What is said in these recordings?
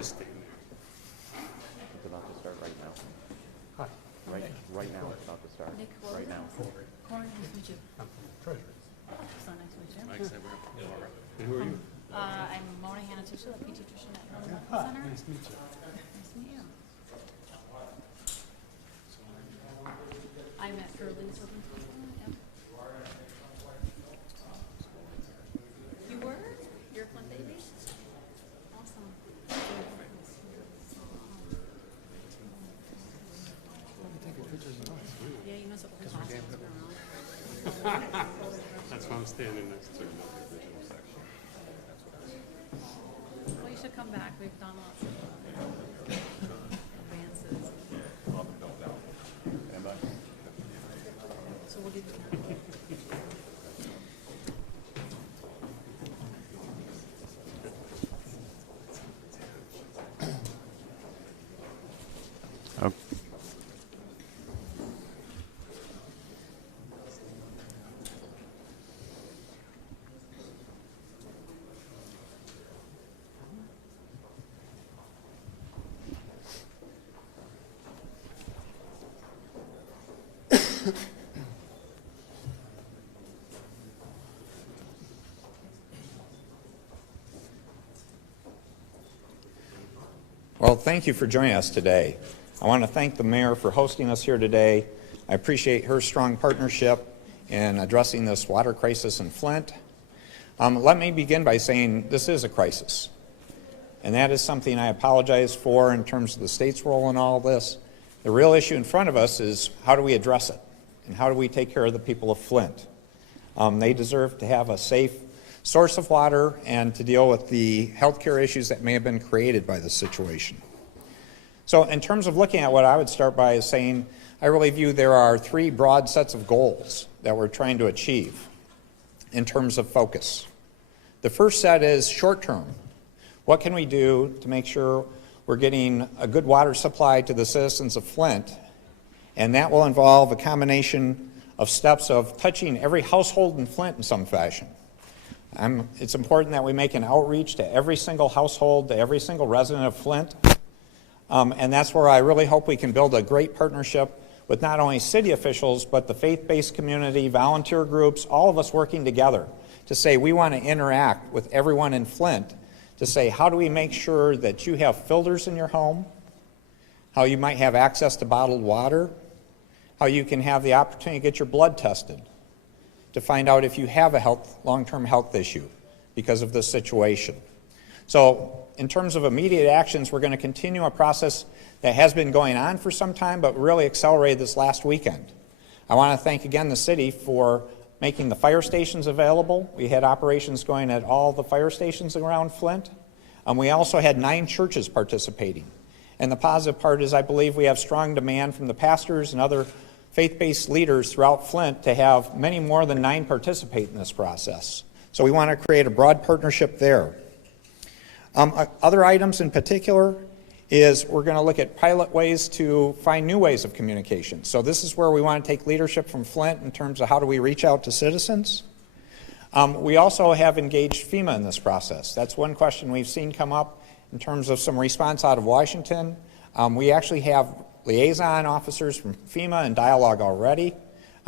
Just stand there. It's about to start right now. Hi. Right now, it's about to start. Nick, what Right now. Corey, nice to meet you. I'm from Treasury. So nice to meet you. Mike Cyber. Laura. And who are you? I'm Mona Hanna-Tusha, the pediatrician at Home Medical Hi, Center. nice to meet you. Nice to meet you. I'm at Gurley's Children's Hospital. Yep. You were? You're a Flint baby? Awesome. Yeah, you must have Flint hospitals around. That's why I'm standing next to the original section. Well, you should come back. We've done lots of advances. So what do you think? Oh. Well, thank you for joining us today. I want to thank the mayor for hosting us here today. I appreciate her strong partnership in addressing this water crisis in Flint. Let me begin by saying this is a crisis, and that is something I apologize for in terms of the state's role in all this. The real issue in front of us is how do we address it, and how do we take care of the people of Flint? They deserve to have a safe source of water and to deal with the healthcare issues that may have been created by this situation. So in terms of looking at what I would start by is saying, I really view there are three broad sets of goals that we're trying to achieve in terms of focus. The first set is short term. What can we do to make sure we're getting a good water supply to the citizens of Flint? And that will involve a combination of steps of touching every household in Flint in some fashion. It's important that we make an outreach to every single household, to every single resident of Flint. And that's where I really hope we can build a great partnership with not only city officials, but the faith-based community, volunteer groups, all of us working together to say we want to interact with everyone in Flint to say, how do we make sure that you have filters in your home, how you might have access to bottled water, how you can have the opportunity to get your blood tested, to find out if you have a long-term health issue because of this situation. So in terms of immediate actions, we're going to continue a process that has been going on for some time, but really accelerated this last weekend. I want to thank again the city for making the fire stations available. We had operations going at all the fire stations around Flint. We also had 9 churches participating. And the positive part is I believe we have strong demand from the pastors and other faith-based leaders throughout Flint to have many more than 9 participate in this process. So we want to create a broad partnership there. Other items in particular is we're going to look at pilot ways to find new ways of communication. So this is where we want to take leadership from Flint in terms of how do we reach out to citizens. We also have engaged FEMA in this process. That's one question we've seen come up in terms of some response out of Washington. We actually have liaison officers from FEMA in dialogue already.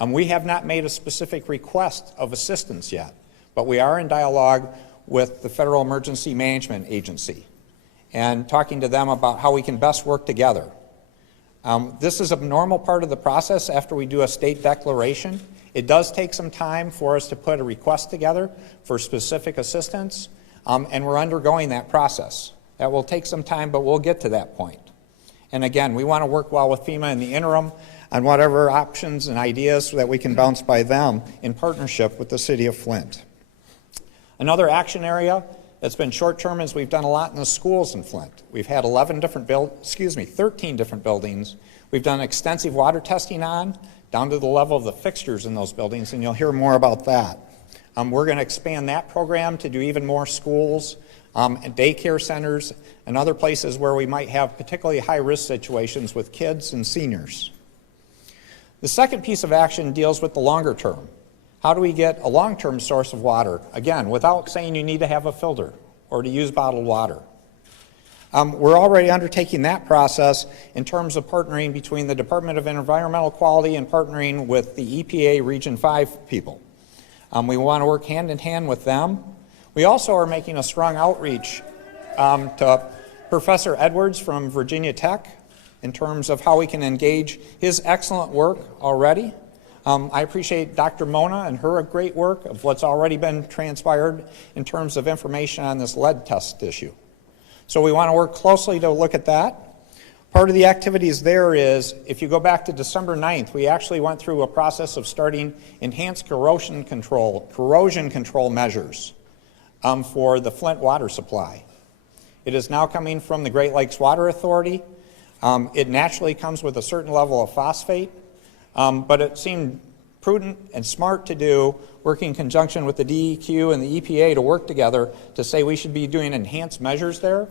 We have not made a specific request of assistance yet, but we are in dialogue with the Federal Emergency Management Agency and talking to them about how we can best work together. This is a normal part of the process after we do a state declaration. It does take some time for us to put a request together for specific assistance, and we're undergoing that process. That will take some time, but we'll get to that point. And again, we want to work well with FEMA in the interim on whatever options and ideas that we can bounce by them in partnership with the city of Flint. Another action area that's been short-term is we've done a lot in the schools in Flint. We've had 13 different buildings. We've done extensive water testing on, down to the level of the fixtures in those buildings, and you'll hear more about that. We're going to expand that program to do even more schools, and daycare centers, and other places where we might have particularly high-risk situations with kids and seniors. The second piece of action deals with the longer term. How do we get a long-term source of water, again, without saying you need to have a filter or to use bottled water? We're already undertaking that process in terms of partnering between the Department of Environmental Quality and partnering with the EPA Region 5 people. We want to work hand in hand with them. We also are making a strong outreach to Professor Edwards from Virginia Tech in terms of how we can engage his excellent work already. I appreciate Dr. Mona and her great work of what's already been transpired in terms of information on this lead test issue. So we want to work closely to look at that. Part of the activities there is, if you go back to December 9th, we actually went through a process of starting enhanced corrosion control measures for the Flint water supply. It is now coming from the Great Lakes Water Authority. It naturally comes with a certain level of phosphate, but it seemed prudent and smart to do, working in conjunction with the DEQ and the EPA to work together to say we should be doing enhanced measures there,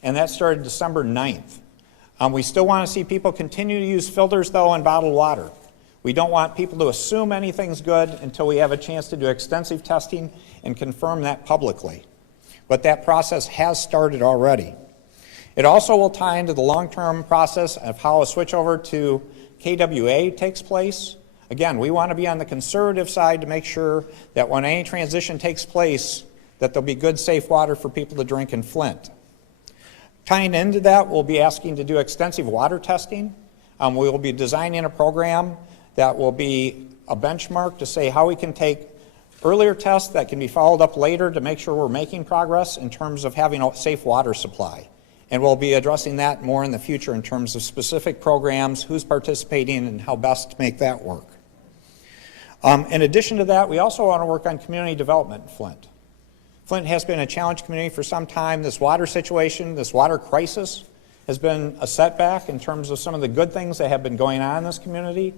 and that started December 9th. We still want to see people continue to use filters, though, in bottled water. We don't want people to assume anything's good until we have a chance to do extensive testing and confirm that publicly. But that process has started already. It also will tie into the long-term process of how a switch over to KWA takes place. Again, we want to be on the conservative side to make sure that when any transition takes place, that there'll be good, safe water for people to drink in Flint. Tying into that, we'll be asking to do extensive water testing. We will be designing a program that will be a benchmark to say how we can take earlier tests that can be followed up later to make sure we're making progress in terms of having a safe water supply. And we'll be addressing that more in the future in terms of specific programs, who's participating, and how best to make that work. In addition to that, we also want to work on community development in Flint. Flint has been a challenged community for some time. This water situation, this water crisis, has been a setback in terms of some of the good things that have been going on in this community.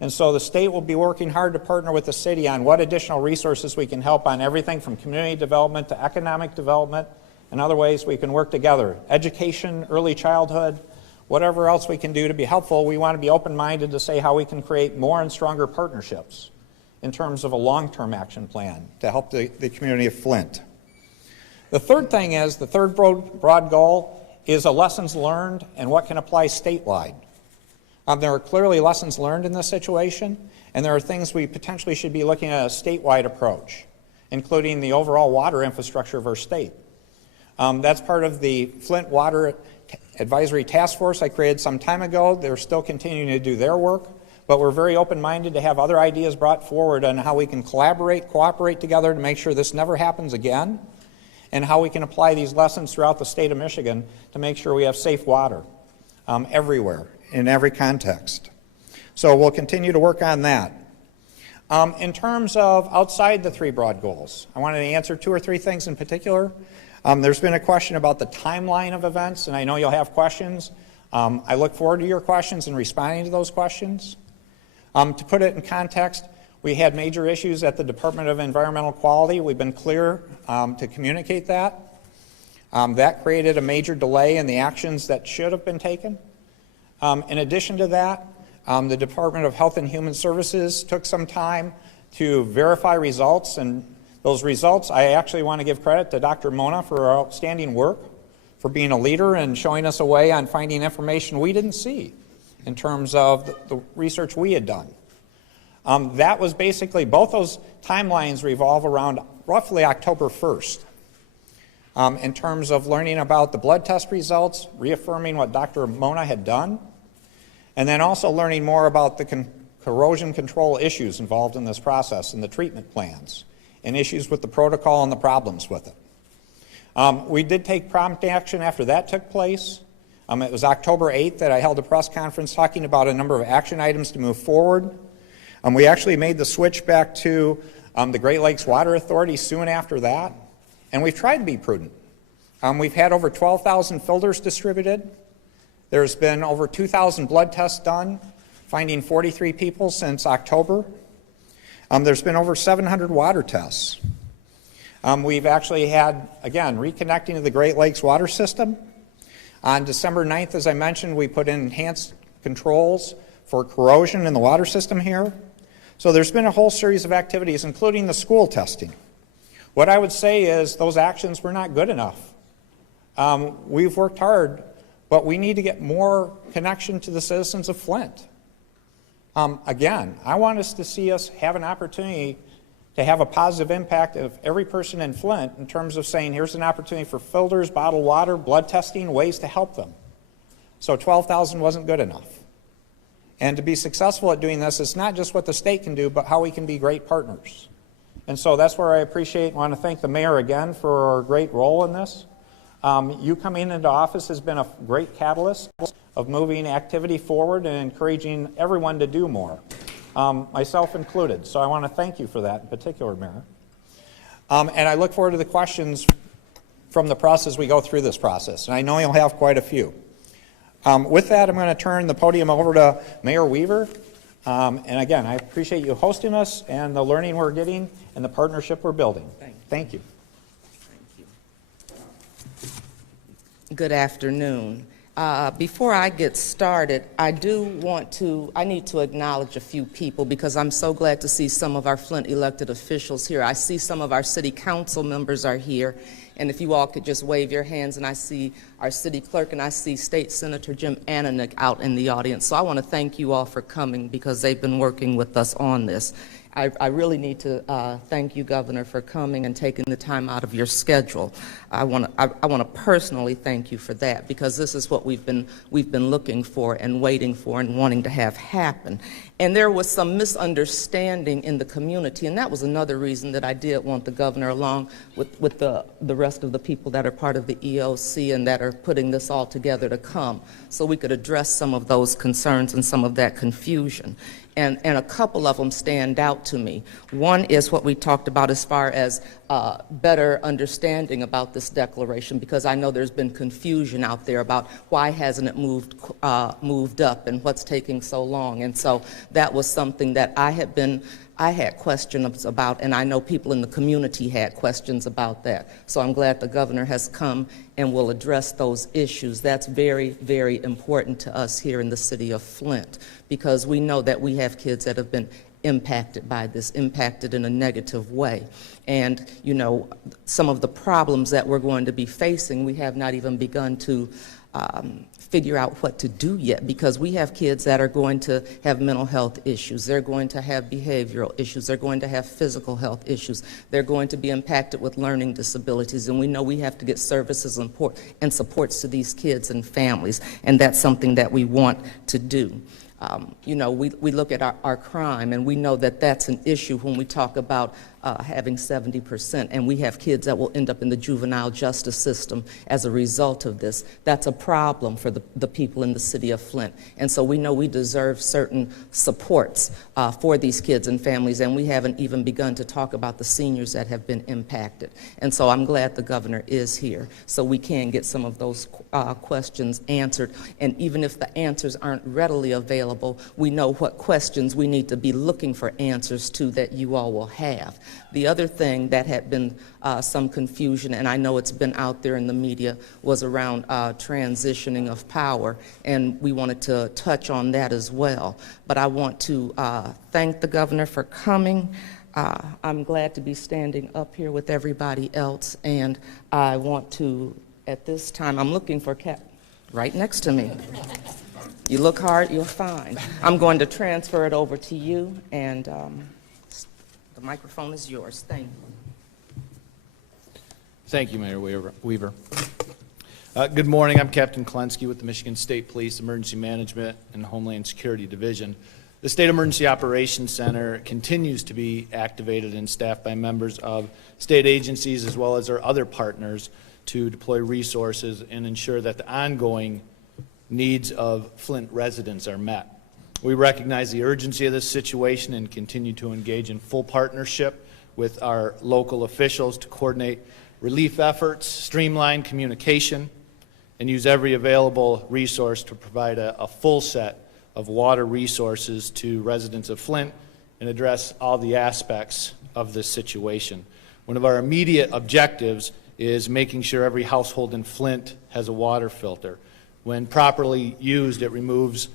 And so the state will be working hard to partner with the city on what additional resources we can help on everything from community development to economic development and other ways we can work together. Education, early childhood, whatever else we can do to be helpful. We want to be open-minded to say how we can create more and stronger partnerships in terms of a long-term action plan to help the community of Flint. The third thing is, the third broad goal is a lessons learned and what can apply statewide. There are clearly lessons learned in this situation, and there are things we potentially should be looking at a statewide approach, including the overall water infrastructure of our state. That's part of the Flint Water Advisory Task Force I created some time ago. They're still continuing to do their work, but we're very open-minded to have other ideas brought forward on how we can collaborate, cooperate together to make sure this never happens again, and how we can apply these lessons throughout the state of Michigan to make sure we have safe water everywhere, in every context. So we'll continue to work on that. In terms of outside the three broad goals, I wanted to answer two or three things in particular. There's been a question about the timeline of events, and I know you'll have questions. I look forward to your questions and responding to those questions. To put it in context, we had major issues at the Department of Environmental Quality. We've been clear to communicate that. That created a major delay in the actions that should have been taken. In addition to that, the Department of Health and Human Services took some time to verify results, and those results, I actually want to give credit to Dr. Mona for her outstanding work, for being a leader and showing us a way on finding information we didn't see in terms of the research we had done. That was basically, both those timelines revolve around roughly October 1st. In terms of learning about the blood test results, reaffirming what Dr. Mona had done, and then also learning more about the corrosion control issues involved in this process and the treatment plans and issues with the protocol and the problems with it. We did take prompt action after that took place. It was October 8th that I held a press conference talking about a number of action items to move forward. We actually made the switch back to the Great Lakes Water Authority soon after that, and we've tried to be prudent. We've had over 12,000 filters distributed. There's been over 2,000 blood tests done, finding 43 people since October. There's been over 700 water tests. We've actually had, again, reconnecting to the Great Lakes water system. On December 9th, as I mentioned, we put in enhanced controls for corrosion in the water system here. So there's been a whole series of activities, including the school testing. What I would say is those actions were not good enough. We've worked hard, but we need to get more connection to the citizens of Flint. Again, I want us to see us have an opportunity to have a positive impact of every person in Flint in terms of saying, here's an opportunity for filters, bottled water, blood testing, ways to help them. So 12,000 wasn't good enough. And to be successful at doing this, it's not just what the state can do, but how we can be great partners. And so that's where I appreciate and want to thank the mayor again for a great role in this. You coming into office has been a great catalyst of moving activity forward and encouraging everyone to do more, myself included. So I want to thank you for that in particular, Mayor. And I look forward to the questions from the process we go through this process. And I know you'll have quite a few. With that, I'm going to turn the podium over to Mayor Weaver. And again, I appreciate you hosting us and the learning we're getting and the partnership we're building. Thank you. Good afternoon. Before I get started, I need to acknowledge a few people because I'm so glad to see some of our Flint elected officials here. I see some of our city council members are here, and if you all could just wave your hands, and I see our city clerk and I see State Senator Jim Ananick out in the audience. So I want to thank you all for coming because they've been working with us on this. I really need to thank you, Governor, for coming and taking the time out of your schedule. I want to personally thank you for that because this is what we've been looking for and waiting for and wanting to have happen. And there was some misunderstanding in the community, and that was another reason that I did want the governor along with the rest of the people that are part of the EOC and that are putting this all together to come so we could address some of those concerns and some of that confusion. And a couple of them stand out to me. One is what we talked about as far as better understanding about this declaration, because I know there's been confusion out there about why hasn't it moved up and what's taking so long. And so that was something that I had questions about, and I know people in the community had questions about that. So I'm glad the governor has come and will address those issues. That's very, very important to us here in the city of Flint, because we know that we have kids that have been impacted by this, impacted in a negative way. And, you know, some of the problems that we're going to be facing, we have not even begun to figure out what to do yet, because we have kids that are going to have mental health issues, they're going to have behavioral issues, they're going to have physical health issues, they're going to be impacted with learning disabilities, and we know we have to get services and supports to these kids and families, and that's something that we want to do. You know, we look at our crime, and we know that that's an issue when we talk about having 70%, and we have kids that will end up in the juvenile justice system as a result of this. That's a problem for the people in the city of Flint. And so we know we deserve certain supports for these kids and families, and we haven't even begun to talk about the seniors that have been impacted. And so I'm glad the governor is here so we can get some of those questions answered. And even if the answers aren't readily available, we know what questions we need to be looking for answers to that you all will have. The other thing that had been some confusion, and I know it's been out there in the media, was around transitioning of power, and we wanted to touch on that as well. But I want to thank the governor for coming. I'm glad to be standing up here with everybody else, and I want to, at this time, I'm looking for Kat right next to me. You look hard, you're fine. I'm going to transfer it over to you, and the microphone is yours. Thank you. Thank you, Mayor Weaver. Good morning. I'm Captain Klensky with the Michigan State Police Emergency Management and Homeland Security Division. The State Emergency Operations Center continues to be activated and staffed by members of state agencies as well as our other partners to deploy resources and ensure that the ongoing needs of Flint residents are met. We recognize the urgency of this situation and continue to engage in full partnership with our local officials to coordinate relief efforts, streamline communication, and use every available resource to provide a full set of water resources to residents of Flint and address all the aspects of this situation. One of our immediate objectives is making sure every household in Flint has a water filter. When properly used, it removes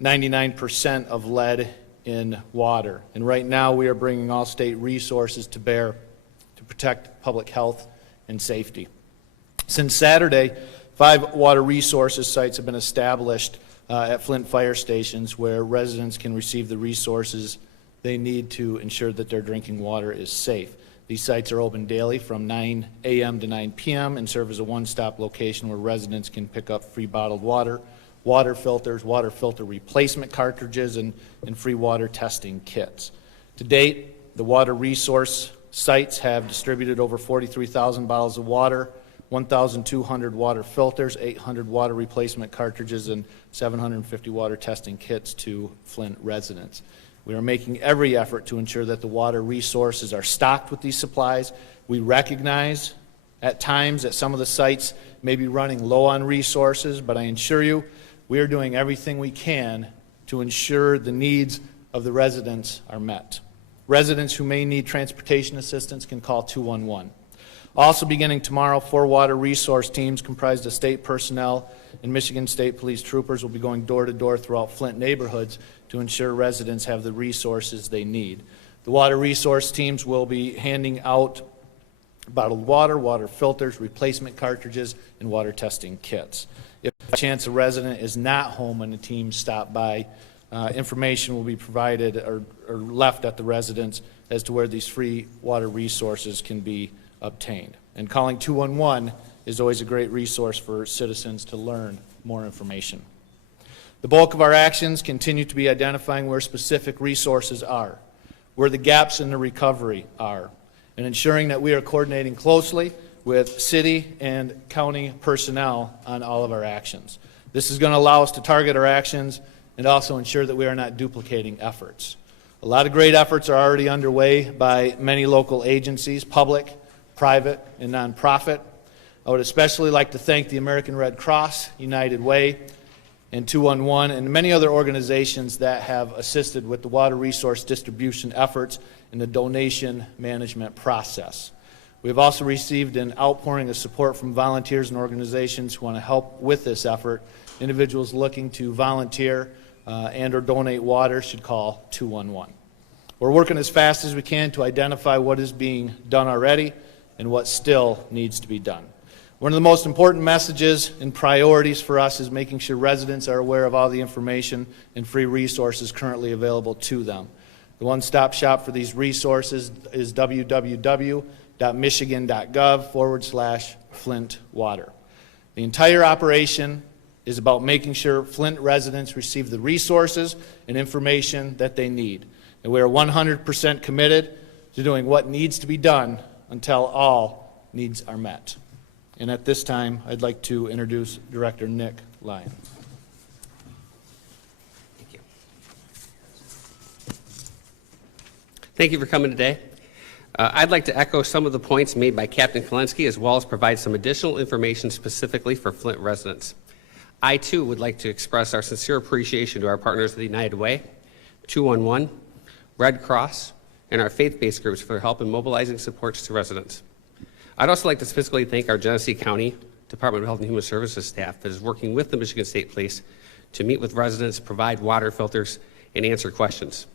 99% of lead in water. And right now we are bringing all state resources to bear to protect public health and safety. Since Saturday, 5 water resources sites have been established at Flint fire stations where residents can receive the resources they need to ensure that their drinking water is safe. These sites are open daily from 9 a.m. to 9 p.m. and serve as a one-stop location where residents can pick up free bottled water, water filters, water filter replacement cartridges, and free water testing kits. To date, the water resource sites have distributed over 43,000 bottles of water, 1,200 water filters, 800 water replacement cartridges, and 750 water testing kits to Flint residents. We are making every effort to ensure that the water resources are stocked with these supplies. We recognize at times that some of the sites may be running low on resources, but I assure you we are doing everything we can to ensure the needs of the residents are met. Residents who may need transportation assistance can call 211. Also beginning tomorrow, 4 water resource teams comprised of state personnel and Michigan State Police troopers will be going door to door throughout Flint neighborhoods to ensure residents have the resources they need. The water resource teams will be handing out bottled water, water filters, replacement cartridges, and water testing kits. If by chance a resident is not home when the team stop by, information will be provided or left at the residence as to where these free water resources can be obtained. And calling 211 is always a great resource for citizens to learn more information. The bulk of our actions continue to be identifying where specific resources are, where the gaps in the recovery are, and ensuring that we are coordinating closely with city and county personnel on all of our actions. This is going to allow us to target our actions and also ensure that we are not duplicating efforts. A lot of great efforts are already underway by many local agencies, public, private, and nonprofit. I would especially like to thank the American Red Cross, United Way, and 211, and many other organizations that have assisted with the water resource distribution efforts and the donation management process. We have also received an outpouring of support from volunteers and organizations who want to help with this effort. Individuals looking to volunteer and or donate water should call 211. We're working as fast as we can to identify what is being done already and what still needs to be done. One of the most important messages and priorities for us is making sure residents are aware of all the information and free resources currently available to them. The one-stop shop for these resources is www.michigan.gov/Flint Water. The entire operation is about making sure Flint residents receive the resources and information that they need. And we are 100% committed to doing what needs to be done until all needs are met. And at this time, I'd like to introduce Director Nick Lyon. Thank you. Thank you for coming today. I'd like to echo some of the points made by Captain Kolensky, as well as provide some additional information specifically for Flint residents. I, too, would like to express our sincere appreciation to our partners at the United Way, 211, Red Cross, and our faith-based groups for their help in mobilizing supports to residents. I'd also like to specifically thank our Genesee County Department of Health and Human Services staff that is working with the Michigan State Police to meet with residents, provide water filters, and answer questions.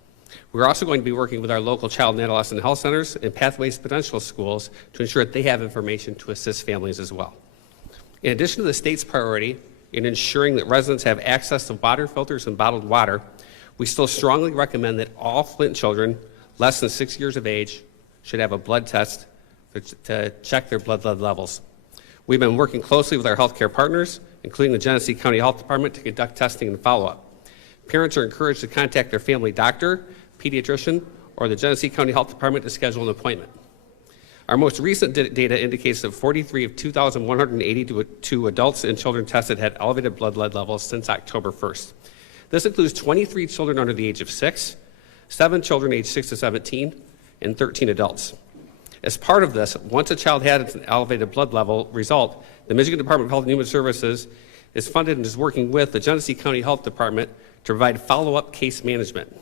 We're also going to be working with our local child and adolescent health centers and Pathways Potential schools to ensure that they have information to assist families as well. In addition to the state's priority in ensuring that residents have access to water filters and bottled water, we still strongly recommend that all Flint children less than 6 years of age should have a blood test to check their blood lead levels. We've been working closely with our healthcare partners, including the Genesee County Health Department, to conduct testing and follow-up. Parents are encouraged to contact their family doctor, pediatrician, or the Genesee County Health Department to schedule an appointment. Our most recent data indicates that 43 of 2,182 adults and children tested had elevated blood lead levels since October 1st. This includes 23 children under the age of 6, 7 children aged 6 to 17, and 13 adults. As part of this, once a child had an elevated blood level result, the Michigan Department of Health and Human Services is funded and is working with the Genesee County Health Department to provide follow-up case management.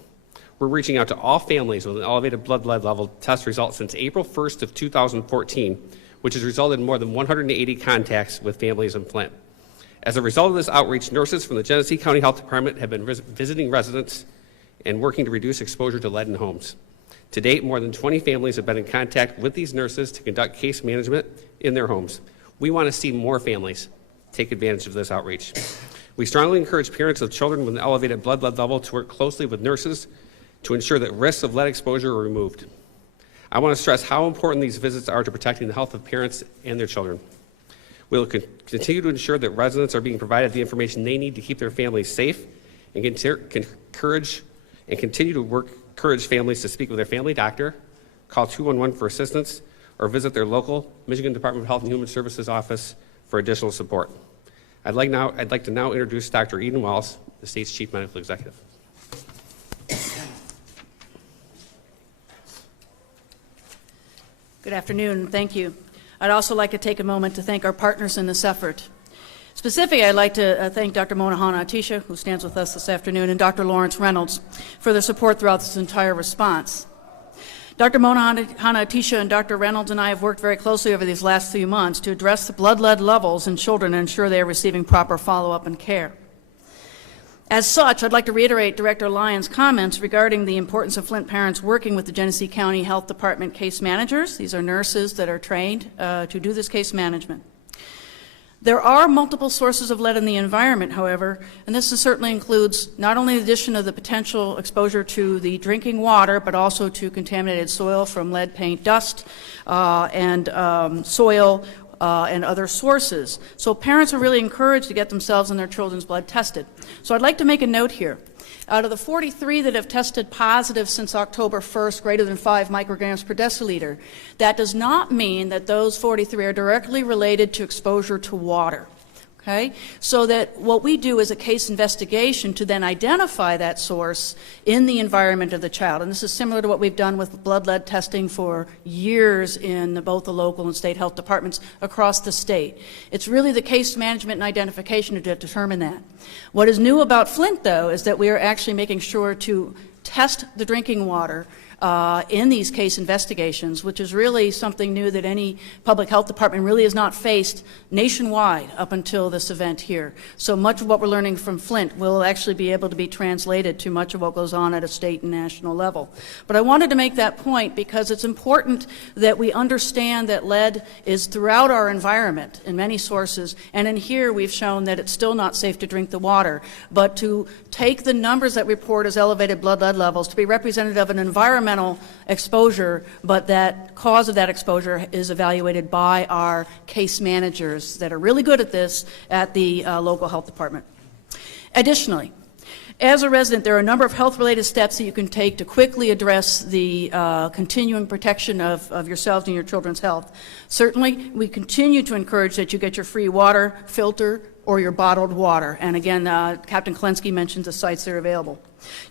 We're reaching out to all families with an elevated blood lead level test result since April 1st of 2014, which has resulted in more than 180 contacts with families in Flint. As a result of this outreach, nurses from the Genesee County Health Department have been visiting residents and working to reduce exposure to lead in homes. To date, more than 20 families have been in contact with these nurses to conduct case management in their homes. We want to see more families take advantage of this outreach. We strongly encourage parents of children with an elevated blood lead level to work closely with nurses to ensure that risks of lead exposure are removed. I want to stress how important these visits are to protecting the health of parents and their children. We will continue to ensure that residents are being provided the information they need to keep their families safe and encourage families to speak with their family doctor, call 211 for assistance, or visit their local Michigan Department of Health and Human Services office for additional support. I'd like to now introduce Dr. Eden Wells, the state's Chief Medical Executive. Good afternoon. Thank you. I'd also like to take a moment to thank our partners in this effort. Specifically, I'd like to thank Dr. Mona Hanna-Attisha, who stands with us this afternoon, and Dr. Lawrence Reynolds for their support throughout this entire response. Dr. Mona Hanna-Attisha and Dr. Reynolds and I have worked very closely over these last few months to address the blood lead levels in children and ensure they are receiving proper follow-up and care. As such, I'd like to reiterate Director Lyons' comments regarding the importance of Flint parents working with the Genesee County Health Department case managers. These are nurses that are trained to do this case management. There are multiple sources of lead in the environment, however, and this certainly includes not only the addition of the potential exposure to the drinking water, but also to contaminated soil from lead paint dust and soil and other sources. So parents are really encouraged to get themselves and their children's blood tested. So I'd like to make a note here. Out of the 43 that have tested positive since October 1st, greater than 5 micrograms per deciliter, that does not mean that those 43 are directly related to exposure to water. Okay? So that what we do is a case investigation to then identify that source in the environment of the child. And this is similar to what we've done with blood lead testing for years in both the local and state health departments across the state. It's really the case management and identification to determine that. What is new about Flint, though, is that we are actually making sure to test the drinking water in these case investigations, which is really something new that any public health department really has not faced nationwide up until this event here. So much of what we're learning from Flint will actually be able to be translated to much of what goes on at a state and national level. But I wanted to make that point because it's important that we understand that lead is throughout our environment in many sources, and in here we've shown that it's still not safe to drink the water. But to take the numbers that report as elevated blood lead levels to be representative of an environmental exposure, but that cause of that exposure is evaluated by our case managers that are really good at this at the local health department. Additionally, as a resident, there are a number of health-related steps that you can take to quickly address the continuing protection of yourselves and your children's health. Certainly, we continue to encourage that you get your free water filter or your bottled water. And again, Captain Klensky mentions the sites that are available.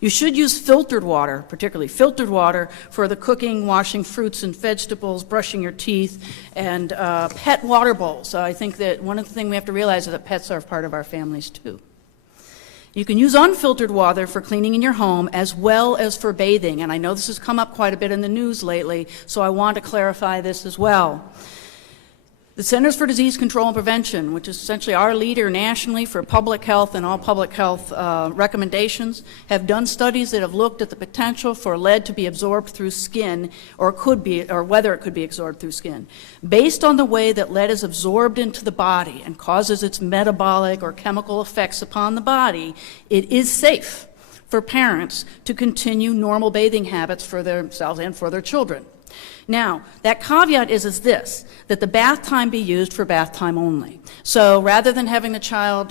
You should use filtered water, particularly filtered water, for the cooking, washing fruits and vegetables, brushing your teeth, and pet water bowls. I think that one of the things we have to realize is that pets are part of our families too. You can use unfiltered water for cleaning in your home as well as for bathing. And I know this has come up quite a bit in the news lately, so I want to clarify this as well. The Centers for Disease Control and Prevention, which is essentially our leader nationally for public health and all public health recommendations, have done studies that have looked at the potential for lead to be absorbed through skin, or whether it could be absorbed through skin. Based on the way that lead is absorbed into the body and causes its metabolic or chemical effects upon the body, it is safe for parents to continue normal bathing habits for themselves and for their children. Now, that caveat is this, that the bath time be used for bath time only. So rather than having the child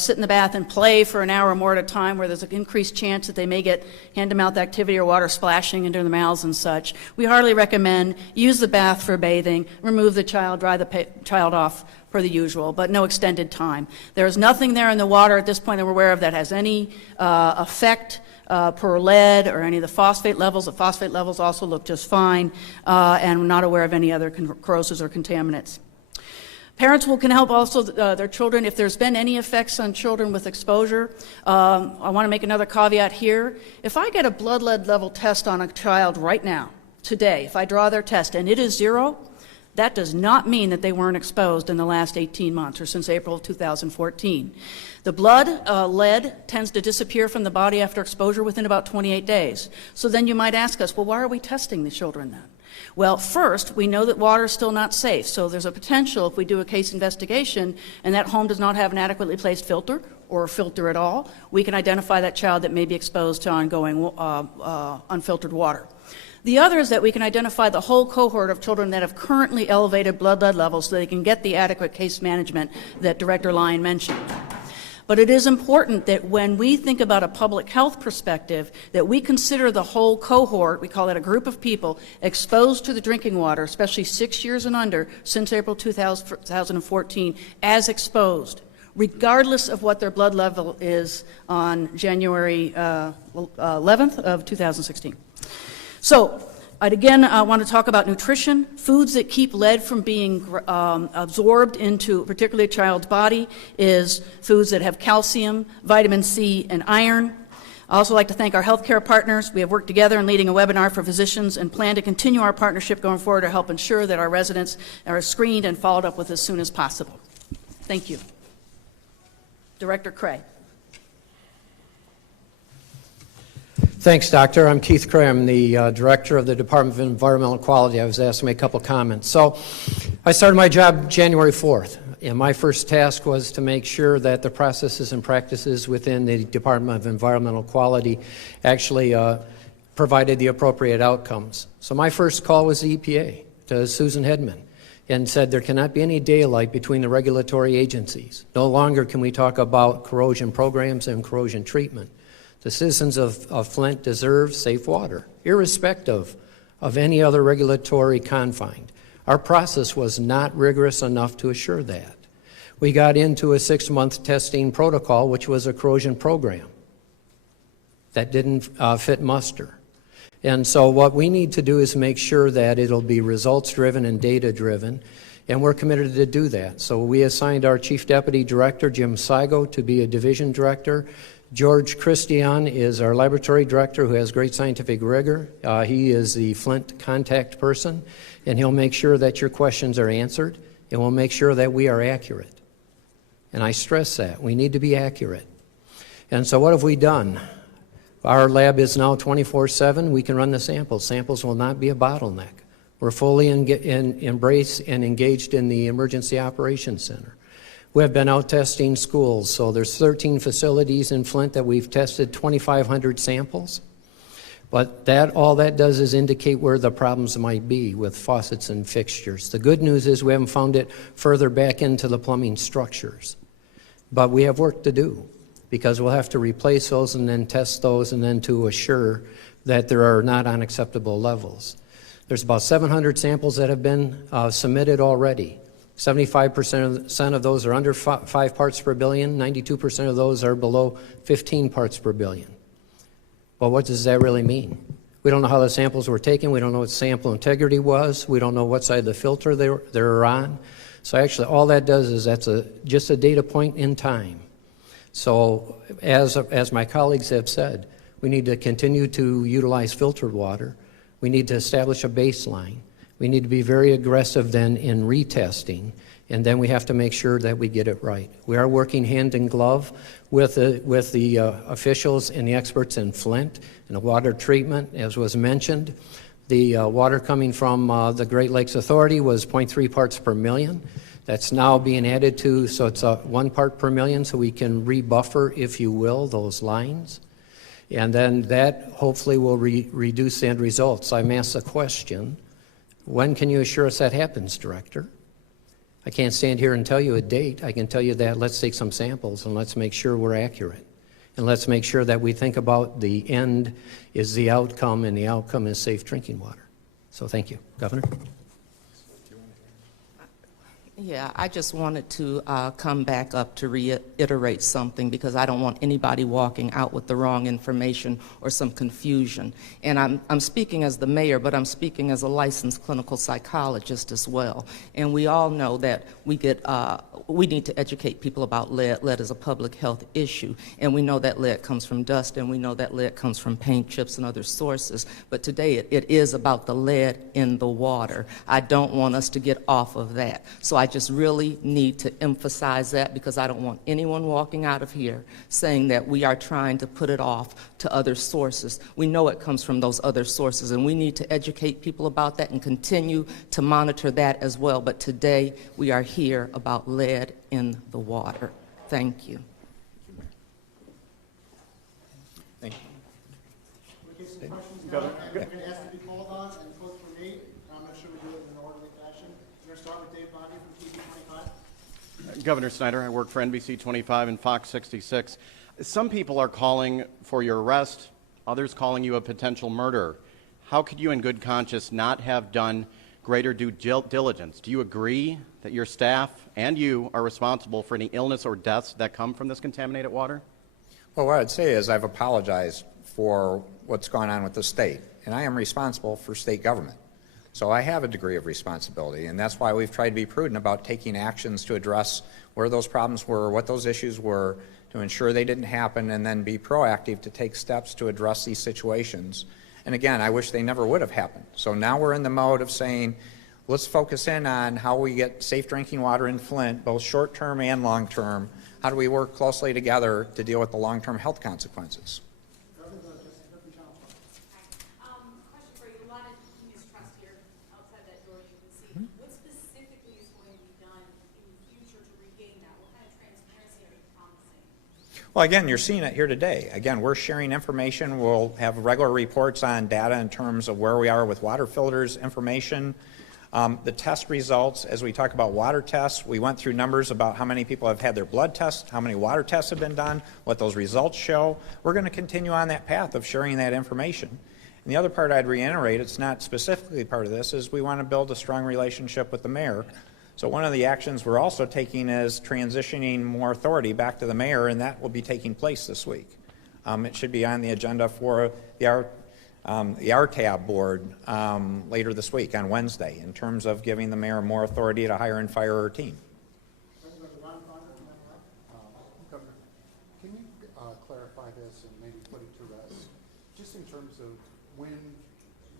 sit in the bath and play for an hour or more at a time where there's an increased chance that they may get hand-to-mouth activity or water splashing into their mouths and such, we hardly recommend use the bath for bathing, remove the child, dry the child off per the usual, but no extended time. There is nothing there in the water at this point that we're aware of that has any effect per lead or any of the phosphate levels. The phosphate levels also look just fine, and we're not aware of any other corrosives or contaminants. Parents can help also their children if there's been any effects on children with exposure. I want to make another caveat here. If I get a blood lead level test on a child right now, today, if I draw their test and it is 0, that does not mean that they weren't exposed in the last 18 months or since April of 2014. The blood lead tends to disappear from the body after exposure within about 28 days. So then you might ask us, well, why are we testing the children then? Well, first, we know that water is still not safe, so there's a potential if we do a case investigation and that home does not have an adequately placed filter or a filter at all, we can identify that child that may be exposed to ongoing unfiltered water. The other is that we can identify the whole cohort of children that have currently elevated blood lead levels so they can get the adequate case management that Director Lyon mentioned. But it is important that when we think about a public health perspective, that we consider the whole cohort, we call that a group of people, exposed to the drinking water, especially 6 years and under, since April 2014, as exposed, regardless of what their blood level is on January 11th of 2016. So, I'd again want to talk about nutrition. Foods that keep lead from being absorbed into particularly a child's body is foods that have calcium, vitamin C, and iron. I also like to thank our healthcare partners. We have worked together in leading a webinar for physicians and plan to continue our partnership going forward to help ensure that our residents are screened and followed up with as soon as possible. Thank you. Director Cray. Thanks, Doctor. I'm Keith Cray. I'm the Director of the Department of Environmental Quality. I was asked to make a couple comments. So I started my job January 4th, and my first task was to make sure that the processes and practices within the Department of Environmental Quality actually provided the appropriate outcomes. So my first call was the EPA to Susan Hedman and said there cannot be any daylight between the regulatory agencies. No longer can we talk about corrosion programs and corrosion treatment. The citizens of Flint deserve safe water, irrespective of any other regulatory confine. Our process was not rigorous enough to assure that. We got into a 6-month testing protocol, which was a corrosion program. That didn't fit muster. And so what we need to do is make sure that it'll be results-driven and data-driven, and we're committed to do that. So we assigned our Chief Deputy Director, Jim Saigo, to be a division director. George Christian is our laboratory director who has great scientific rigor. He is the Flint contact person, and he'll make sure that your questions are answered, and we'll make sure that we are accurate. And I stress that. We need to be accurate. And so what have we done? Our lab is now 24/7. We can run the samples. Samples will not be a bottleneck. We're fully embraced and engaged in the Emergency Operations Center. We have been out testing schools, so there's 13 facilities in Flint that we've tested 2,500 samples. But all that does is indicate where the problems might be with faucets and fixtures. The good news is we haven't found it further back into the plumbing structures. But we have work to do because we'll have to replace those and then test those and then to assure that there are not unacceptable levels. There's about 700 samples that have been submitted already. 75% of those are under 5 parts per billion. 92% of those are below 15 parts per billion. Well, what does that really mean? We don't know how the samples were taken. We don't know what sample integrity was. We don't know what side of the filter they're on. So actually all that does is that's just a data point in time. So as my colleagues have said, we need to continue to utilize filtered water. We need to establish a baseline. We need to be very aggressive then in retesting, and then we have to make sure that we get it right. We are working hand in glove with the officials and the experts in Flint and the water treatment, as was mentioned. The water coming from the Great Lakes Authority was 0.3 parts per million. That's now being added to, so it's 1 part per million, so we can rebuffer, if you will, those lines. And then that hopefully will reduce the end results. I'm asked the question, when can you assure us that happens, Director? I can't stand here and tell you a date. I can tell you that let's take some samples and let's make sure we're accurate. And let's make sure that we think about the end is the outcome, and the outcome is safe drinking water. So thank you. Governor? Yeah, I just wanted to come back up to reiterate something because I don't want anybody walking out with the wrong information or some confusion. And I'm speaking as the mayor, but I'm speaking as a licensed clinical psychologist as well. And we all know that we need to educate people about lead. Lead is a public health issue, and we know that lead comes from dust, and we know that lead comes from paint chips and other sources. But today it is about the lead in the water. I don't want us to get off of that. So I just really need to emphasize that because I don't want anyone walking out of here saying that we are trying to put it off to other sources. We know it comes from those other sources, and we need to educate people about that and continue to monitor that as well. But today, we are here about lead in the water. Thank you. Thank you. Okay, some questions now. I'm going to ask to be called on and close for me. I'm not sure we do it in an orderly fashion. We're going to start with Dave Bobby from TV 25. Governor Snyder, I work for NBC 25 and Fox 66. Some people are calling for your arrest, others calling you a potential murderer. How could you in good conscience not have done greater due diligence? Do you agree that your staff and you are responsible for any illness or deaths that come from this contaminated water? Well, what I'd say is I've apologized for what's gone on with the state, and I am responsible for state government. So I have a degree of responsibility, and that's why we've tried to be prudent about taking actions to address where those problems were, what those issues were, to ensure they didn't happen, and then be proactive to take steps to address these situations. And again, I wish they never would have happened. So now we're in the mode of saying, let's focus in on how we get safe drinking water in Flint, both short-term and long-term. How do we work closely together to deal with the long-term health consequences? Question for you. A lot of mistrust here outside that door you can see. What specifically is going to be done in the future to regain that? What kind of transparency are you promising? Well, again, you're seeing it here today. Again, we're sharing information. We'll have regular reports on data in terms of where we are with water filters information. The test results, as we talk about water tests, we went through numbers about how many people have had their blood tests, how many water tests have been done, what those results show. We're going to continue on that path of sharing that information. And the other part I'd reiterate, it's not specifically part of this, is we want to build a strong relationship with the mayor. So one of the actions we're also taking is transitioning more authority back to the mayor, and that will be taking place this week. It should be on the agenda for the RTAB board later this week on Wednesday in terms of giving the mayor more authority to hire and fire her team. Governor, can you clarify this and maybe put it to rest, just in terms of when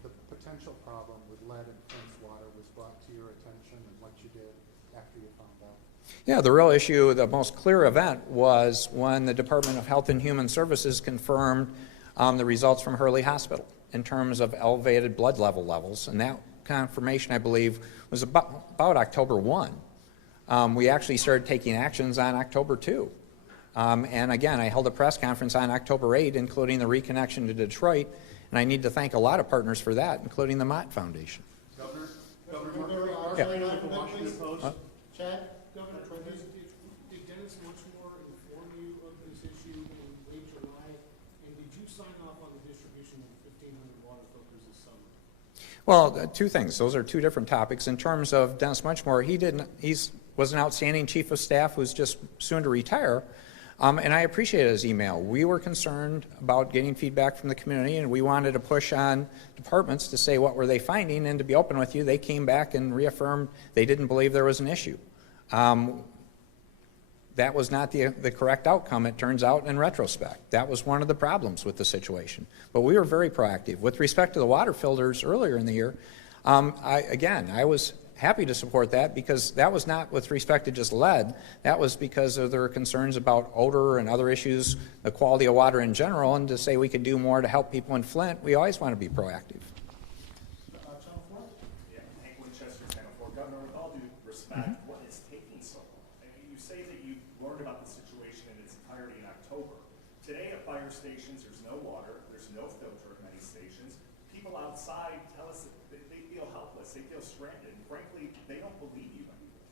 the potential problem with lead in Flint's water was brought to your attention and what you did after you found out? Yeah, the real issue, the most clear event was when the Department of Health and Human Services confirmed the results from Hurley Hospital in terms of elevated blood levels. And that confirmation, I believe, was about October 1. We actually started taking actions on October 2. And again, I held a press conference on October 8, including the reconnection to Detroit. And I need to thank a lot of partners for that, including the Mott Foundation. Governor, Yeah. Chad, Governor, did Dennis Muchmore inform you of this issue in late July? And did you sign off on the distribution of 1,500 water filters this summer? Well, two things. Those are two different topics. In terms of Dennis Muchmore, he was an outstanding chief of staff who's just soon to retire. And I appreciate his email. We were concerned about getting feedback from the community, and we wanted to push on departments to say what were they finding. And to be open with you, they came back and reaffirmed they didn't believe there was an issue. That was not the correct outcome, it turns out, in retrospect. That was one of the problems with the situation. But we were very proactive. With respect to the water filters earlier in the year, I was happy to support that because that was not with respect to just lead. That was because of their concerns about odor and other issues, the quality of water in general, and to say we could do more to help people in Flint, we always want to be proactive. Governor, with all due respect, what is taking so long? I mean, you say that you learned about the situation in its entirety in October. Today at fire stations, there's no water, there's no filter at many stations. People outside tell us that they feel helpless, they feel stranded, and frankly, they don't believe you anymore.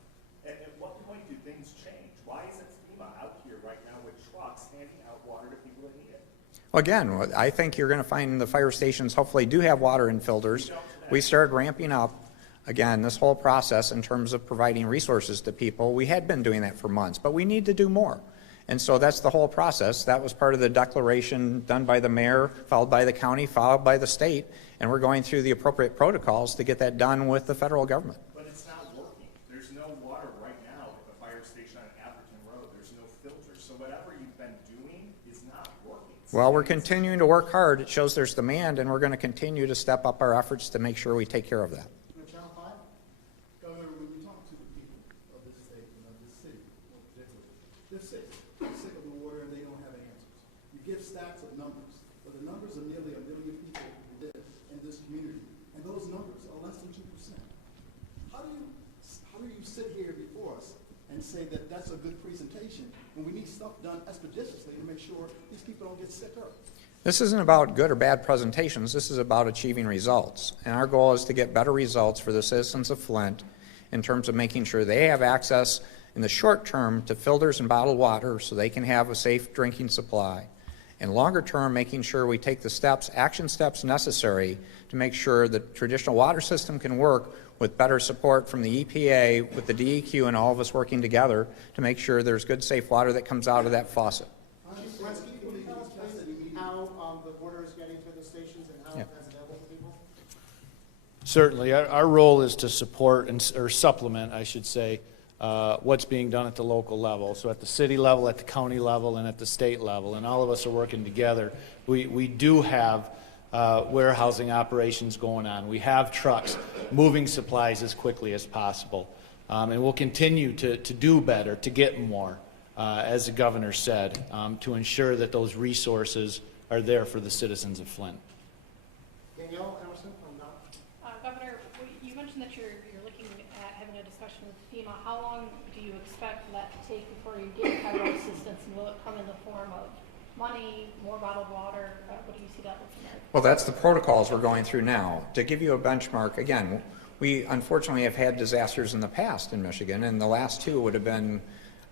At what point do things change? Why isn't FEMA out here right now with trucks handing out water to people that need it? Well, again, I think you're going to find the fire stations hopefully do have water and filters. We started ramping up. Again, this whole process in terms of providing resources to people, we had been doing that for months, but we need to do more. And so that's the whole process. That was part of the declaration done by the mayor, followed by the county, followed by the state, and we're going through the appropriate protocols to get that done with the federal government. But it's not working. There's no water right now at the fire station on Atherton Road. There's no filters. So whatever you've been doing is not working. Well, we're continuing to work hard. It shows there's demand, and we're going to continue to step up our efforts to make sure we take care of that. Channel 5? Governor, when we talk to the people give stacks of numbers, but the numbers are nearly 1 million people who live in this community, and those numbers are less than 2%. How do you sit here before us and say that that's a good presentation when we need stuff done expeditiously to make sure these people don't get sicker? This isn't about good or bad presentations. This is about achieving results. And our goal is to get better results for the citizens of Flint in terms of making sure they have access in the short term to filters and bottled water so they can have a safe drinking supply. And longer term, making sure we take the steps, action steps necessary to make sure the traditional water system can work with better support from the EPA, with the DEQ, and all of us working together to make sure there's good, safe water that comes out of that faucet. How the water is getting to the stations and how that's available to people? Certainly. Our role is to support or supplement, I should say, what's being done at the local level. So at the city level, at the county level, and at the state level, and all of us are working together. We do have warehousing operations going on. We have trucks moving supplies as quickly as possible. And we'll continue to do better, to get more, as the governor said, to ensure that those resources are there for the citizens of Flint. Danielle Emerson from Dow. Governor, you mentioned that you're looking at having a discussion with FEMA. How long do you expect that to take before you get federal assistance, and will it come in the form of money, more bottled water? What do you see that looking like? Well, that's the protocols we're going through now. To give you a benchmark, again, we unfortunately have had disasters in the past in Michigan, and the last two would have been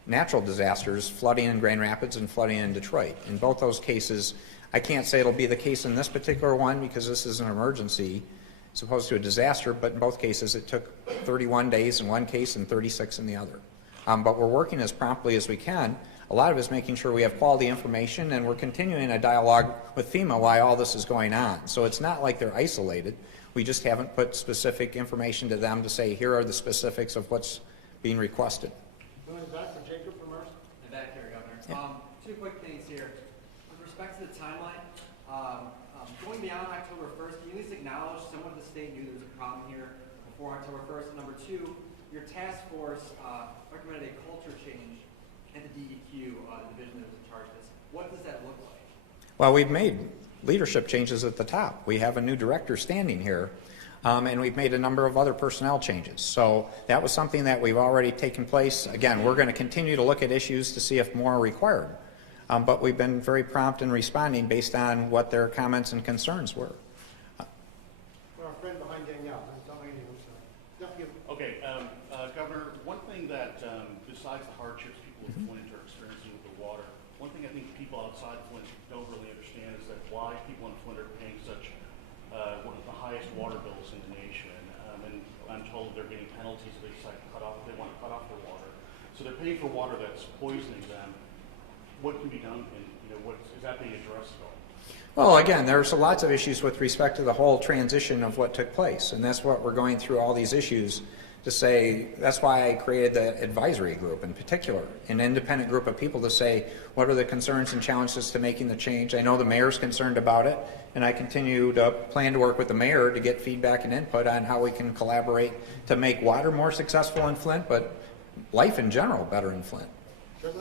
natural disasters, flooding in Grand Rapids and flooding in Detroit. In both those cases, I can't say it'll be the case in this particular one because this is an emergency as opposed to a disaster, but in both cases it took 31 days in one case and 36 in the other. But we're working as promptly as we can. A lot of it is making sure we have quality information, and we're continuing a dialogue with FEMA while all this is going on. So it's not like they're isolated. We just haven't put specific information to them to say, here are the specifics of what's being requested. Going back for Jacob from Mercer. And back here, Governor. Yeah. Two quick things here. With respect to the timeline, going beyond October 1st, can you at least acknowledge someone in the state knew there was a problem here before October 1st? And number two, your task force recommended a culture change at the DEQ, the division that was in charge of this. What does that look like? Well, we've made leadership changes at the top. We have a new director standing here, and we've made a number of other personnel changes. So that was something that we've already taken place. Again, we're going to continue to look at issues to see if more are required. But we've been very prompt in responding based on what their comments and concerns were. Our friend behind Danielle. Okay, Governor, one thing that, besides the hardships people of Flint are experiencing with the water, one thing I think people outside Flint don't really understand is that why people in Flint are paying such one of the highest water bills in the nation. And I'm told they're getting penalties if they decide to cut off, if they want to cut off their water. So they're paying for water that's poisoning them. What can be done, and is that being addressed at all? Well, again, there's lots of issues with respect to the whole transition of what took place, and that's what we're going through all these issues to say. That's why I created the advisory group in particular, an independent group of people to say what are the concerns and challenges to making the change. I know the mayor's concerned about it, and I continue to plan to work with the mayor to get feedback and input on how we can collaborate to make water more successful in Flint, but life in general better in Flint. John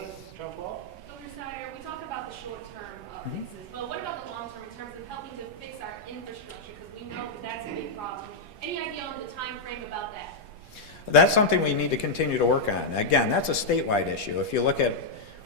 Paul. Dr. Snyder, we talk about the short-term fixes, but what about the long-term in terms of helping to fix our infrastructure? Because we know that that's a big problem. Any idea on the time frame about that? That's something we need to continue to work on. Again, that's a statewide issue. If you look at,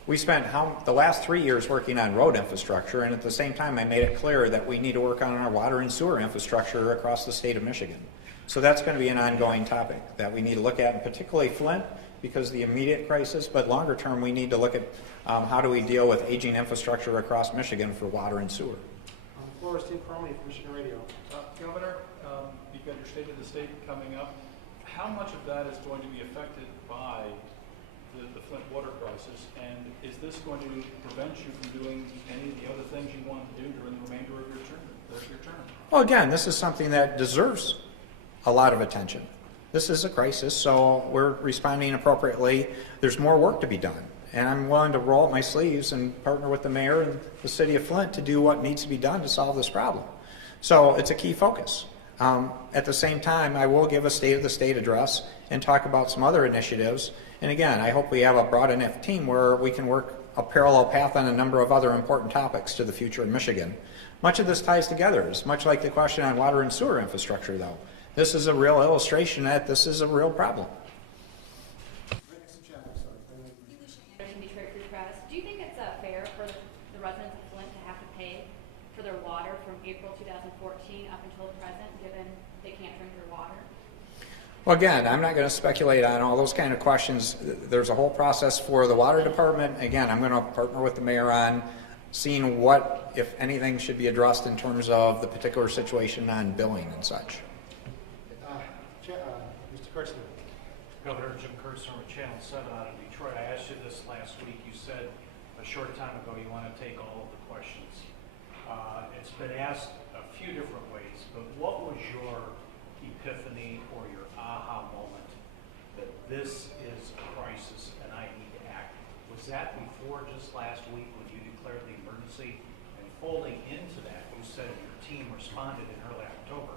we spent the last 3 years working on road infrastructure, and at the same time I made it clear that we need to work on our water and sewer infrastructure across the state of Michigan. So that's going to be an ongoing topic that we need to look at, and particularly Flint, because of the immediate crisis, but longer term we need to look at how do we deal with aging infrastructure across Michigan for water and sewer. On the floor is Tim Cromley from Michigan Radio. Governor, you've got your State of the State coming up. How much of that is going to be affected by the Flint water crisis, and is this going to prevent you from doing any of the other things you want to do during the remainder of your term? Well, again, this is something that deserves a lot of attention. This is a crisis, so we're responding appropriately. There's more work to be done, and I'm willing to roll up my sleeves and partner with the mayor and the city of Flint to do what needs to be done to solve this problem. So it's a key focus. At the same time, I will give a State of the State address and talk about some other initiatives. And again, I hope we have a broad enough team where we can work a parallel path on a number of other important topics to the future in Michigan. Much of this ties together. It's much like the question on water and sewer infrastructure, though. This is a real illustration that this is a real problem. Do you think it's fair for the residents of Flint to have to pay for their water from April 2014 up until the present, given they can't drink their water? Well, again, I'm not going to speculate on all those kind of questions. There's a whole process for the water department. Again, I'm going to partner with the mayor on seeing what, if anything, should be addressed in terms of the particular situation on billing and such. Mr. Kirsten. Governor Jim Kirsten with Channel 7 out of Detroit. I asked you this last week. You said a short time ago you want to take all of the questions. It's been asked a few different ways, but what was your epiphany or your aha moment that this is a crisis and I need to act? Was that before just last week when you declared the emergency? And folding into that, you said your team responded in early October.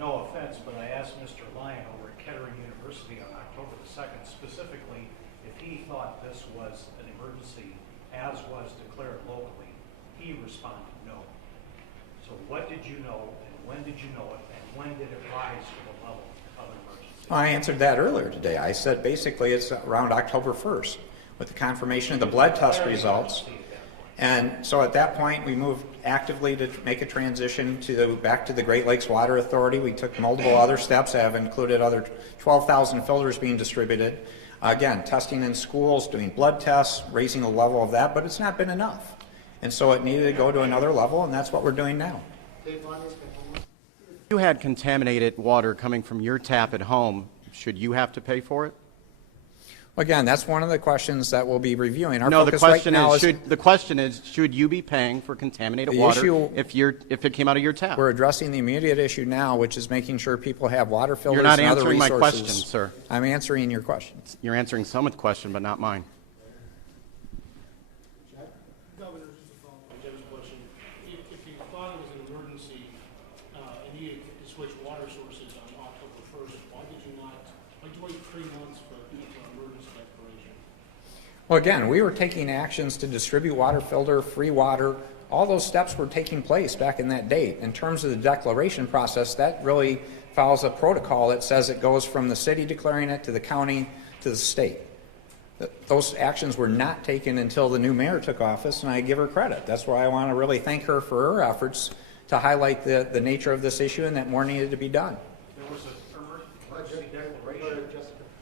No offense, but I asked Mr. Lyon over at Kettering University on October the 2nd specifically if he thought this was an emergency as was declared locally. He responded no. So what did you know and when did you know it and when did it rise to the level of an emergency? I answered that earlier today. I said basically it's around October 1st with the confirmation of the blood test results. And so at that point, we moved actively to make a transition back to the Great Lakes Water Authority. We took multiple other steps, have included other 12,000 filters being distributed. Again, testing in schools, doing blood tests, raising the level of that, but it's not been enough. And so it needed to go to another level, and that's what we're doing now. If you had contaminated water coming from your tap at home, should you have to pay for it? Again, that's one of the questions that we'll be reviewing. Our no, focus the question right now the question is, should you be paying for contaminated water if it came out of your tap? We're addressing the immediate issue now, which is making sure people have water filters You're not and other answering resources. my question, sir. I'm answering your questions. You're answering someone's question, but not mine. Governor, just to follow up on Jim's question, if you thought it was an emergency and you needed to switch water sources on October 1st, why did you wait 3 months for an emergency declaration? Well, again, we were taking actions to distribute water filter, free water. All those steps were taking place back in that date. In terms of the declaration process, that really follows a protocol that says it goes from the city declaring it to the county to the state. Those actions were not taken until the new mayor took office, and I give her credit. That's why I want to really thank her for her efforts to highlight the nature of this issue and that more needed to be done. There was an emergency declaration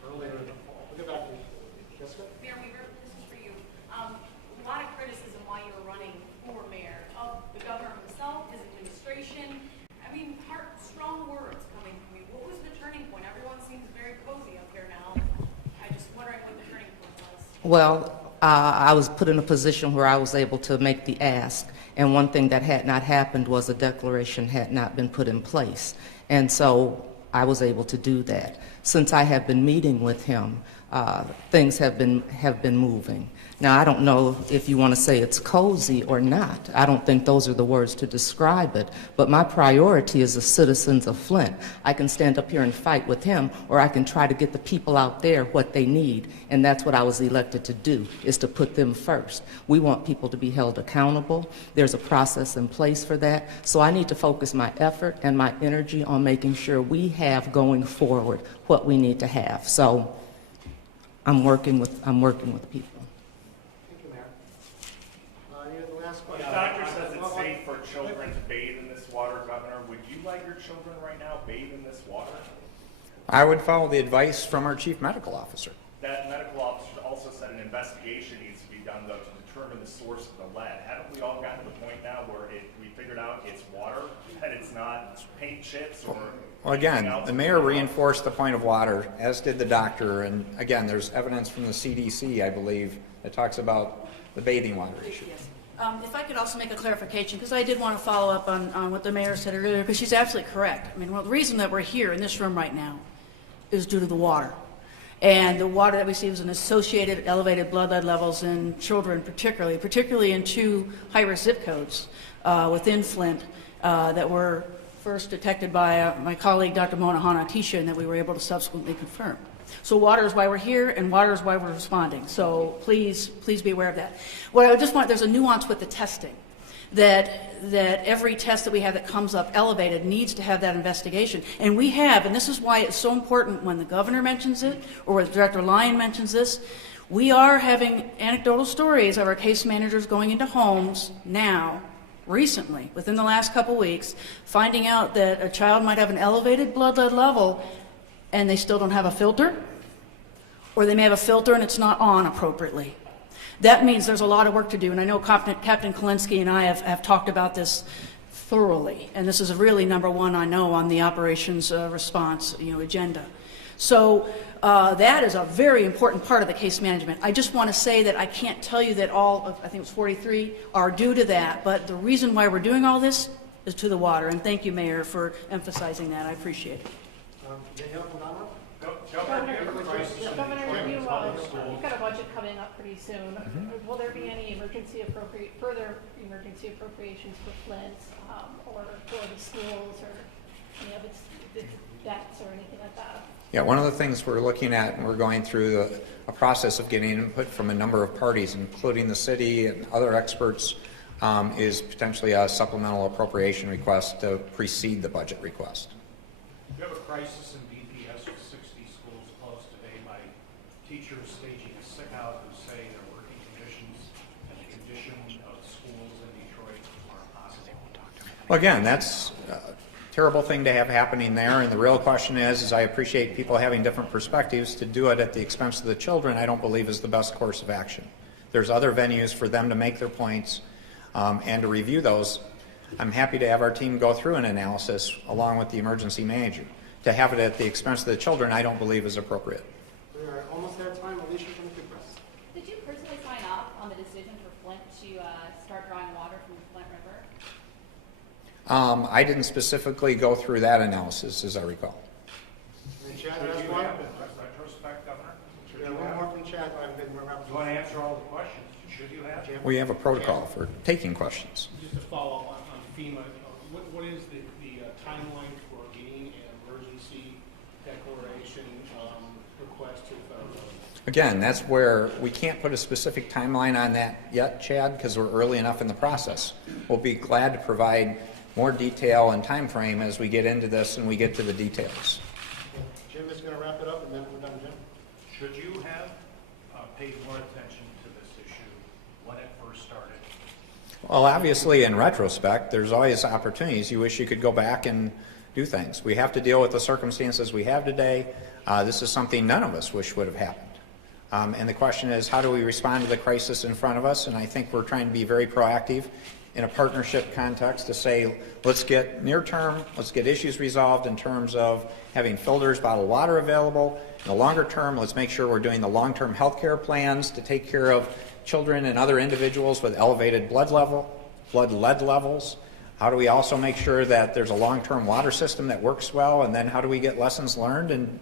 earlier in the fall. We'll get back to you. Jessica? Mayor Weaver, this is for you. A lot of criticism while you were running for mayor of the governor himself, his administration. I mean, strong words coming from you. What was the turning point? Everyone seems very cozy up here now. I'm just wondering what the turning point was. Well, I was put in a position where I was able to make the ask, and one thing that had not happened was a declaration had not been put in place, and so I was able to do that. Since I have been meeting with him, things have been moving. Now, I don't know if you want to say it's cozy or not. I don't think those are the words to describe it. But my priority is the citizens of Flint. I can stand up here and fight with him, or I can try to get the people out there what they need. And that's what I was elected to do, is to put them first. We want people to be held accountable. There's a process in place for that. So I need to focus my effort and my energy on making sure we have going forward what we need to have. So I'm working with people. The doctor says it's safe for children to bathe in this water, Governor. Would you let your children right now bathe in this water? I would follow the advice from our chief medical officer. That medical officer also said an investigation needs to be done, though, to determine the source of the lead. Haven't we all gotten to the point now where we figured out it's water, that it's not paint chips or Well, again, the mayor reinforced the point of water, as did the doctor. And again, there's evidence from the CDC, I believe, that talks about the bathing water issue. If I could also make a clarification, because I did want to follow up on what the mayor said earlier, because she's absolutely correct. I mean, well, the reason that we're here in this room right now is due to the water. And the water that we see is an associated elevated blood lead levels in children, particularly in 2 high-risk zip codes within Flint that were first detected by my colleague, Dr. Mona Hana-Tisha, and that we were able to subsequently confirm. So water is why we're here, and water is why we're responding. So please be aware of that. What I just want, there's a nuance with the testing, that every test that we have that comes up elevated needs to have that investigation. And we have, and this is why it's so important when the governor mentions it, or when Director Lyon mentions this, we are having anecdotal stories of our case managers going into homes now, recently, within the last couple weeks, finding out that a child might have an elevated blood lead level and they still don't have a filter, or they may have a filter and it's not on appropriately. That means there's a lot of work to do, and I know Captain Kalinsky and I have talked about this thoroughly, and this is really number one, I know, on the operations response agenda. So that is a very important part of the case management. I just want to say that I can't tell you that all of, I think it was 43, are due to that, but the reason why we're doing all this is to the water, and thank you, Mayor, for emphasizing that. I appreciate it. Governor, you've got a budget coming up pretty soon. Will there be any further emergency appropriations for Flint or for the schools or any of its debts or anything like that? Yeah, one of the things we're looking at, and we're going through a process of getting input from a number of parties, including the city and other experts, is potentially a supplemental appropriation request to precede the budget request. You have a crisis in DPS with 60 schools closed today by teachers staging a sick out who say their working conditions and the condition of schools in Detroit are impossible. Well, again, that's a terrible thing to have happening there, and the real question is I appreciate people having different perspectives. To do it at the expense of the children, I don't believe is the best course of action. There's other venues for them to make their points and to review those. I'm happy to have our team go through an analysis along with the emergency manager. To have it at the expense of the children, I don't believe is appropriate. We are almost out of time. Alicia from the Press. Did you personally sign off on the decision for Flint to start drawing water from the Flint River? I didn't specifically go through that analysis, as I recall. And Chad has one. Retrospect, Governor? Yeah, one more from Chad. Do you want to answer all the questions? Should you have? We have a protocol for taking questions. Just to follow up on FEMA, what is the timeline for getting an emergency declaration request to the federal government? Again, that's where we can't put a specific timeline on that yet, Chad, because we're early enough in the process. We'll be glad to provide more detail and time frame as we get into this and we get to the details. Jim is going to wrap it up, and then we're done, Jim. Should you have paid more attention to this issue when it first started? Well, obviously, in retrospect, there's always opportunities. You wish you could go back and do things. We have to deal with the circumstances we have today. This is something none of us wish would have happened. And the question is, how do we respond to the crisis in front of us? And I think we're trying to be very proactive in a partnership context to say, let's get near term, let's get issues resolved in terms of having filters, bottled water available. In the longer term, let's make sure we're doing the long-term health care plans to take care of children and other individuals with elevated blood lead levels. How do we also make sure that there's a long-term water system that works well? And then how do we get lessons learned and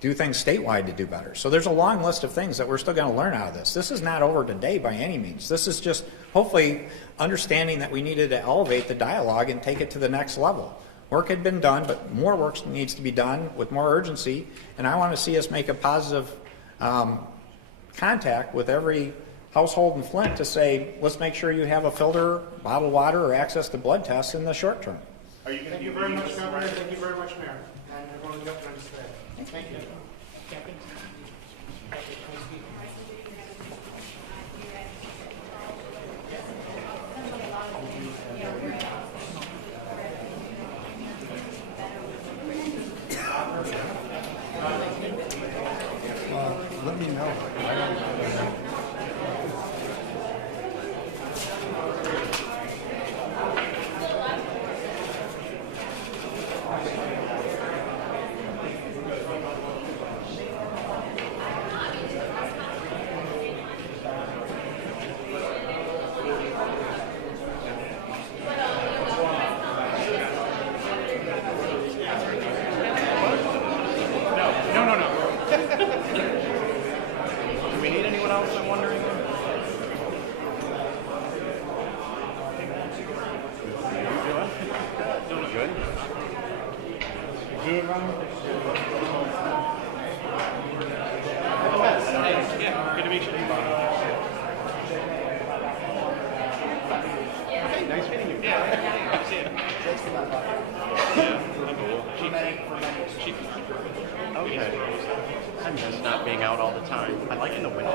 do things statewide to do better? So there's a long list of things that we're still going to learn out of this. This is not over today by any means. This is just hopefully understanding that we needed to elevate the dialogue and take it to the next level. Work had been done, but more work needs to be done with more urgency, and I want to see us make a positive contact with every household in Flint to say, let's make sure you have a filter, bottled water, or access to blood tests in the short term. Thank you very much, Governor. Thank you very much, Mayor. And everyone who got to understand. Thank you. Let me know. Do we need anyone else, I'm wondering? Doing good. Good, Ron? Yeah, good to meet you. Hey, nice meeting you. Yeah, see you. Okay. I miss not being out all the time. I like in the winter.